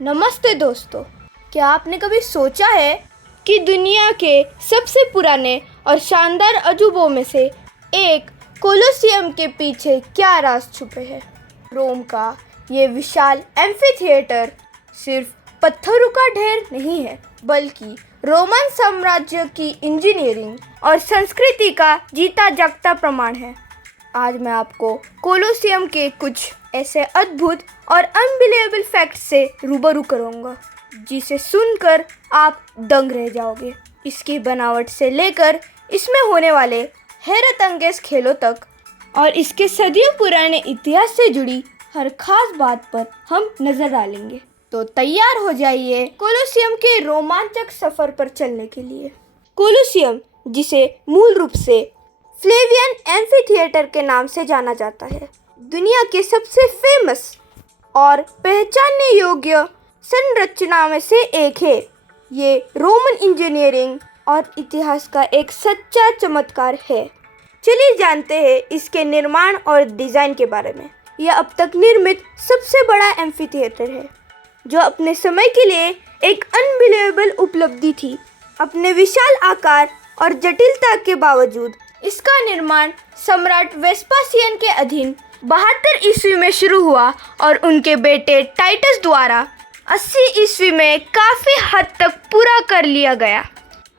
नमस्ते दोस्तों, क्या आपने कभी सोचा है कि दुनिया के सबसे पुराने और शानदार अजूबों में से एक कोलोसियम के पीछे क्या राज छुपे हैं? रोम का ये विशाल एम्फीथिएटर सिर्फ पत्थरों का ढेर नहीं है, बल्कि रोमन साम्राज्य की इंजीनियरिंग और संस्कृति का जीता जागता प्रमाण है। आज मैं आपको कोलोसियम के कुछ ऐसे अद्भुत और अनबिलीवेबल फैक्ट्स से रूबरू करूंगा जिसे सुनकर आप दंग रह जाओगे। इसकी बनावट से लेकर इसमें होने वाले हैरत अंगेज खेलों तक और इसके सदियों पुराने इतिहास से जुड़ी हर खास बात पर हम नजर डालेंगे। तो तैयार हो जाइए कोलोसियम के रोमांचक सफर पर चलने के लिए। कोलोसियम, जिसे मूल रूप से फ्लेवियन एम्फीथिएटर के नाम से जाना जाता है, दुनिया के सबसे फेमस और पहचानने योग्य संरचना में से एक है। ये रोमन इंजीनियरिंग और इतिहास का एक सच्चा चमत्कार है। चलिए जानते हैं इसके निर्माण और डिज़ाइन के बारे में। यह अब तक निर्मित सबसे बड़ा एम्फीथिएटर है, जो अपने समय के लिए एक अनबिलीवेबल उपलब्धि थी। अपने विशाल आकार और जटिलता के बावजूद इसका निर्माण सम्राट वेस्पासियन के अधीन 72 ईस्वी में शुरू हुआ और उनके बेटे टाइटस द्वारा 80 ईस्वी में काफ़ी हद तक पूरा कर लिया गया,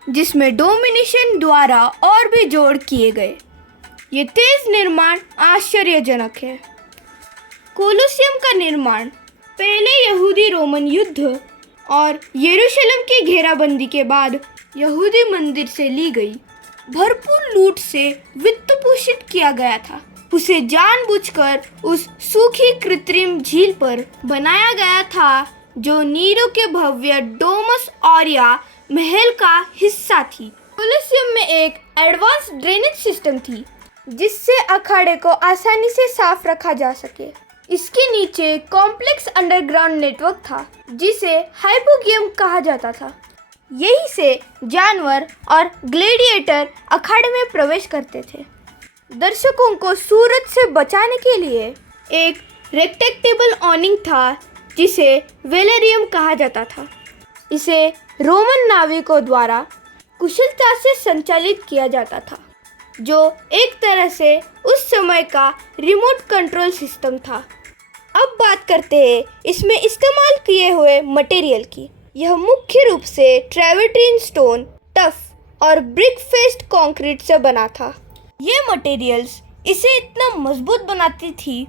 जिसमें डोमिनिशन द्वारा और भी जोड़ किए गए। ये तेज निर्माण आश्चर्यजनक है। कोलोसियम का निर्माण पहले यहूदी रोमन युद्ध और यरूशलेम की घेराबंदी के बाद यहूदी मंदिर से ली गई भरपूर लूट से वित्त पोषित किया गया था। उसे जानबूझकर उस सूखी कृत्रिम झील पर बनाया गया था, जो नीरो के भव्य डोमस ऑरिया महल का हिस्सा थी। कोलोसियम में एक एडवांस ड्रेनेज सिस्टम थी, जिससे अखाड़े को आसानी से साफ रखा जा सके। इसके नीचे कॉम्प्लेक्स अंडरग्राउंड नेटवर्क था, जिसे हाइपोगियम कहा जाता था। यही से जानवर और ग्लेडिएटर अखाड़े में प्रवेश करते थे। दर्शकों को सूरज से बचाने के लिए एक रेक्टेक्टेबल ऑनिंग था, जिसे वेलेरियम कहा जाता था। इसे रोमन नाविकों द्वारा कुशलता से संचालित किया जाता था, जो एक तरह से उस समय का रिमोट कंट्रोल सिस्टम था। अब बात करते हैं इसमें इस्तेमाल किए हुए मटेरियल की। यह मुख्य रूप से ट्रैवर्टीन स्टोन, टफ और ब्रिक फेस्ड कंक्रीट से बना था। ये मटेरियल्स इसे इतना मजबूत बनाती थी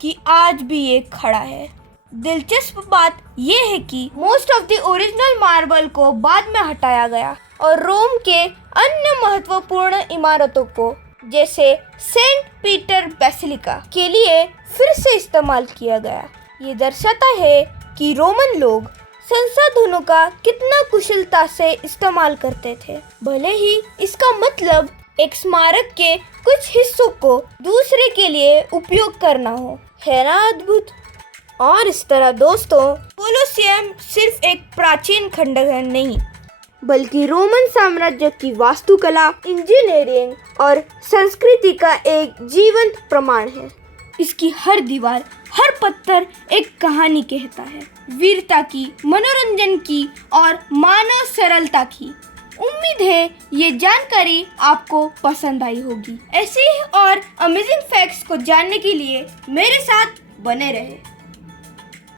कि आज भी ये खड़ा है। दिलचस्प बात यह है कि most of the original marble को बाद में हटाया गया और रोम के अन्य महत्वपूर्ण इमारतों को, जैसे सेंट पीटर बेसिलिका, के लिए फिर से इस्तेमाल किया गया। ये दर्शाता है कि रोमन लोग संसाधनों का कितना कुशलता से इस्तेमाल करते थे, भले ही इसका मतलब एक स्मारक के कुछ हिस्सों को दूसरे के लिए उपयोग करना हो। है ना अद्भुत? और इस तरह दोस्तों, कोलोसियम सिर्फ एक प्राचीन खंडहर नहीं, बल्कि रोमन साम्राज्य की वास्तुकला, इंजीनियरिंग और संस्कृति का एक जीवंत प्रमाण है। इसकी हर दीवार, हर पत्थर एक कहानी कहता है, वीरता की, मनोरंजन की और मानव सरलता की। उम्मीद है ये जानकारी आपको पसंद आई होगी। ऐसे ही और अमेजिंग फैक्ट्स को जानने के लिए मेरे साथ बने रहे।